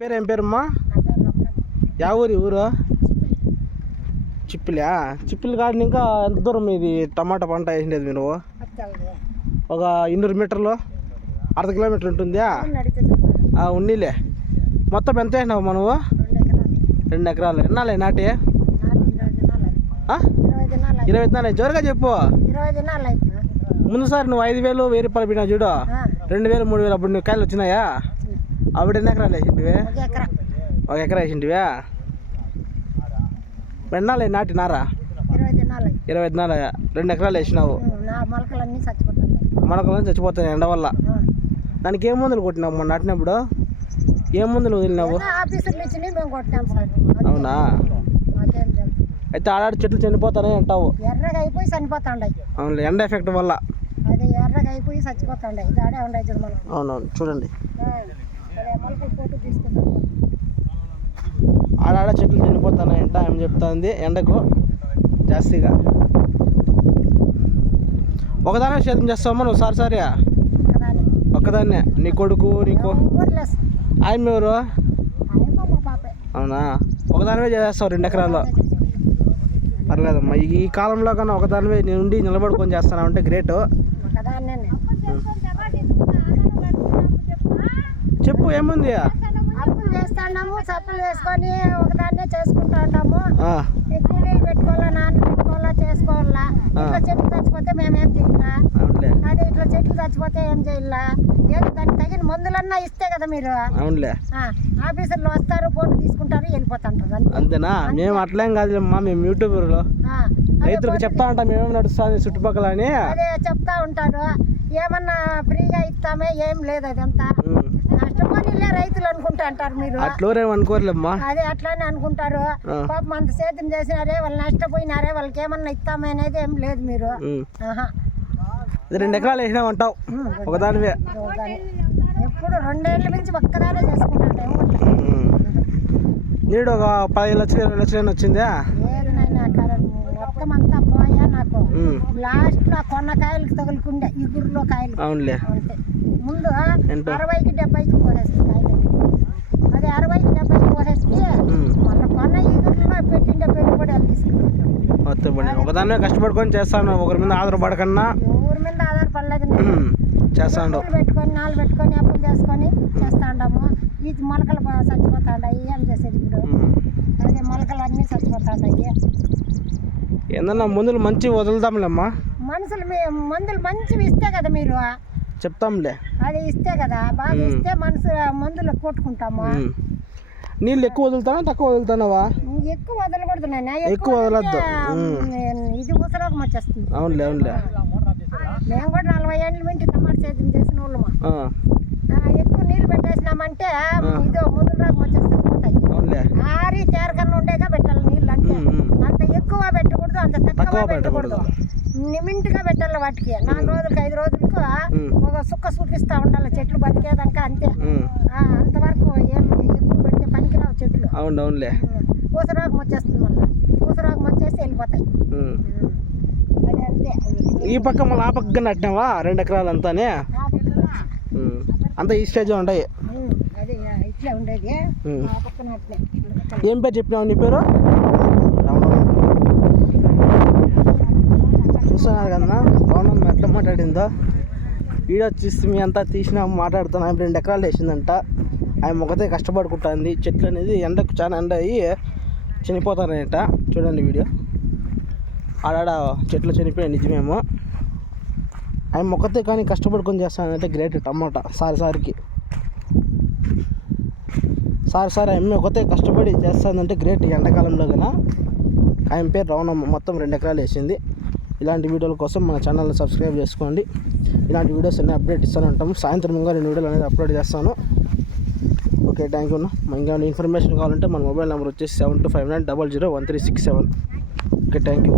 పేరు ఏం పేరమ్మా? యా ఊరి ఊరు? చిప్పిలా చిప్పిలు కాడిని ఇంకా ఎంత దూరం ఇది టమాటా పంట వేసిండేది మీరు? ఒక ఇన్నూరు మీటర్లు? అర్ధ కిలోమీటర్ ఉంటుందా? ఉన్నీలే. మొత్తం ఎంత వేసినావు మనవు రెండు ఎకరాలు. ఎన్నాలే నాటి? ఇరవై విత్తనాలు జోరుగా చెప్పు. దినాలు ముందుసారి నువ్వు ఐదు వేలు వెయ్యి రూపాయలు పెట్టినా చూడు. రెండు వేలు మూడు వేలు అప్పుడు నువ్వు కాయలు వచ్చినాయా? అప్పుడు ఎన్ని ఎకరాలు వేసింటివి ఒక ఎకరా వేసింటివా ఎన్నాలే నాటినారా ఇరవై ఇరవై విత్తనాలు రెండు ఎకరాలు వేసినావు నా మొలకలన్నీ చచ్చిపోతాయి ఎండ వల్ల దానికి ఏం మందులు కొట్టినావు మొన్న నాటినప్పుడు ఏం మందులు వదిలినావు అవునా అయితే ఆడాడి చెట్లు చనిపోతానే అంటావు ఎర్రగా అయిపోయి చనిపోతాండాయి అవును ఎండ ఎఫెక్ట్ వల్ల అదే ఎర్రగా అయిపోయి చచ్చిపోతాండాయి అవునవును చూడండి ఆడాడ చెట్లు చనిపోతానంట ఆమె చెప్తుంది. ఎండకు జాస్తిగా. ఒకదానే సేద్యం చేస్తామా నువ్వు సారి సారి ఒకదాన్నే ఒక్కదాన్నే. నీ కొడుకు నీకు? ఆయన ఎవరు? అవునా? ఒకదానివే చేస్తావు రెండు ఎకరాల్లో. పర్లేదమ్మా. ఈ ఈ కాలంలో కన్నా ఒకదానివే నేను ఉండి నిలబడుకొని చేస్తాను అంటే గ్రేట్ ఒకదాన్నే నేను. చెప్పు ఏముంది? అప్పులు చేస్తాన్నాము చప్పులు వేసుకొని ఒకదాన్నే కూలీలు పెట్టుకోవాలా నాన్న పెట్టుకోవాలా చేసుకోవాలా? ఇట్లా చెట్లు చచ్చిపోతే మేమేం చేయాలా? అదే ఇట్లా చెట్లు చచ్చిపోతే ఏం చేయాలా? ఏది దానికి తగిన మందులన్నా ఇస్తే కదా మీరు. అవునులే. ఆ, ఆఫీసర్లు వస్తారు ఫోటో తీసుకుంటారు వెళ్ళిపోతుంటారు. అంతేనా? మేము అట్లేం కాదులేమ్మా మేము యూట్యూబర్లో. రైతులకు చెప్తా ఉంటాం మేమేమి నడుస్తుంది చుట్టుపక్కల అని. అదే చెప్తా ఉంటారు. ఏమన్నా ఫ్రీగా ఇస్తామే ఏం లేదు అదంతా. నష్టపోనిలే రైతులు అనుకుంటా అంటారు మీరు. అట్లూరేం అనుకోరులేమ్మా. అదే అట్లానే అనుకుంటారు. పాపం అంత సేద్యం చేసినారే వాళ్ళు నష్టపోయినారే వాళ్ళకి ఏమన్నా ఇస్తామే అనేది ఏం లేదు మీరు. ఆహా. ఇది రెండు ఎకరాలు వేసినామంటావు. ఒకదానివే. కానీ ఎప్పుడు రెండేళ్ళ నుంచి ఒక్కదానే చేసుకుంటాను. నీడు ఒక పదిహేను లక్షలు ఇరవై లక్షలు వచ్చిందా? మొత్తం అంతా పోయా నాకు. లాస్ట్లో కొన్న కాయలకి తగులుకుండే ఇగురులో కాయలు అవునులే. ముందు? అరవైకి డెబ్బైకి పోసేస్తుంది కాయలు అదే అరవైకి డెబ్బైకి పోసేస్తే. మళ్ళీ కొన్న ఇగురులో పెట్టిండే మొత్తం పని ఒకదానివే కష్టపడుకొని చేస్తాను. ఒకరి మీద ఆధారపడకన్నా ఊరి మీద ఆధారపడలేదు అప్పులు పెట్టుకొని నాలుగు పెట్టుకొని అప్పులు చేసుకొని చేస్తా ఉంటాము ఈ మొలకలు చచ్చిపోతాండాయి. ఏం చేసేది ఇప్పుడు. అదే మొలకలు అన్నీ చచ్చిపోతాండాయి. ఏందన్నా మందులు మంచి వదులుతాంలేమ్మా మనుషులు మందులు మంచివి ఇస్తే కదా మీరు? చెప్తాంలే. అది ఇస్తే కదా బాగా ఇస్తే మనసు మందులు కొట్టుకుంటాము. నీళ్ళు ఎక్కువ వదులుతానా తక్కువ వదులుతానావా? ఎక్కువ వదలకూడదు నాయన ఎక్కువ వదలొద్దు. ఇది ఉసరోగం వచ్చేస్తుంది అవునులే అవునులే. మేము కూడా నలభై ఏళ్ళ నుంచి టమాటా సేద్యం చేసిన వాళ్ళము ఆ, ఆ, ఎక్కువ నీళ్ళు పెట్టేసినామంటే ఇదో ముదురు రోగం వచ్చేస్తుంది పోతాయి అవునులే ఆరి చేరకన్నా ఉండేగా పెట్టాలి నీళ్ళు అంతే ఉమ్, ఉమ్. అంత ఎక్కువ అంత తక్కువ పెట్టకూడదు. నిమింటుగా పెట్టాలి వాటికి. నాలుగు రోజులకి ఐదు రోజులకు. ఒక సుక్క చూపిస్తా ఉండాలి. చెట్లు బతికేదాకా అంతే. అంతవరకు ఏం ఎక్కువ పెడితే పనికిరావు చెట్లు. అవును అవునులే. పూసరోగం వచ్చేస్తుంది మళ్ళీ. పూసరోగం వచ్చేసి వెళ్ళిపోతాయి. ఉమ్. అది అంతే. ఈ పక్క మళ్ళీ ఆ పక్క నట్టినావా రెండు ఎకరాలు అంతానే. అంతా ఈ స్టేజ్ ఉంటాయి అది ఇట్లా ఉండేది. ఆ పక్కన ఏం పేరు చెప్పినావు నీ పేరు? చూస్తున్నారు కదా రమణమ్మ ఎట్లా మాట్లాడిందో? వీడియో చూసి మీ అంతా తీసిన మాట్లాడుతున్నా. ఆమె రెండు ఎకరాలు వేసిందంట. ఆమె ఒకతే కష్టపడుకుంటుంది. చెట్లు అనేది ఎండకు చాలా ఎండ అయ్యి చనిపోతారనేట చూడండి వీడియో. ఆడాడ చెట్లు చనిపోయాయి నిజమేమో. ఆమె ఒకతే కానీ కష్టపడుకొని చేస్తానంటే గ్రేట్ టమాటా. సారి సారికి. సార్ సార్ ఆమె ఒకతే కష్టపడి చేస్తుందంటే గ్రేట్ ఎండాకాలంలో కన్నా ఆయన పేరు రవణమ్మ మొత్తం రెండు ఎకరాలు వేసింది. ఇలాంటి వీడియోల కోసం మన ఛానల్ని సబ్స్క్రైబ్ చేసుకోండి. ఇలాంటి వీడియోస్ అన్ని అప్డేట్ ఇస్తాను ఉంటాము సాయంత్రం ఇంకా రెండు వీడియోలు అనేది అప్లోడ్ చేస్తాను. ఓకే థ్యాంక్ యూ ఇంకా ఇన్ఫర్మేషన్ కావాలంటే మన మొబైల్ నెంబర్ వచ్చేసి seven two five nine double zero one three six seven. Okay thank you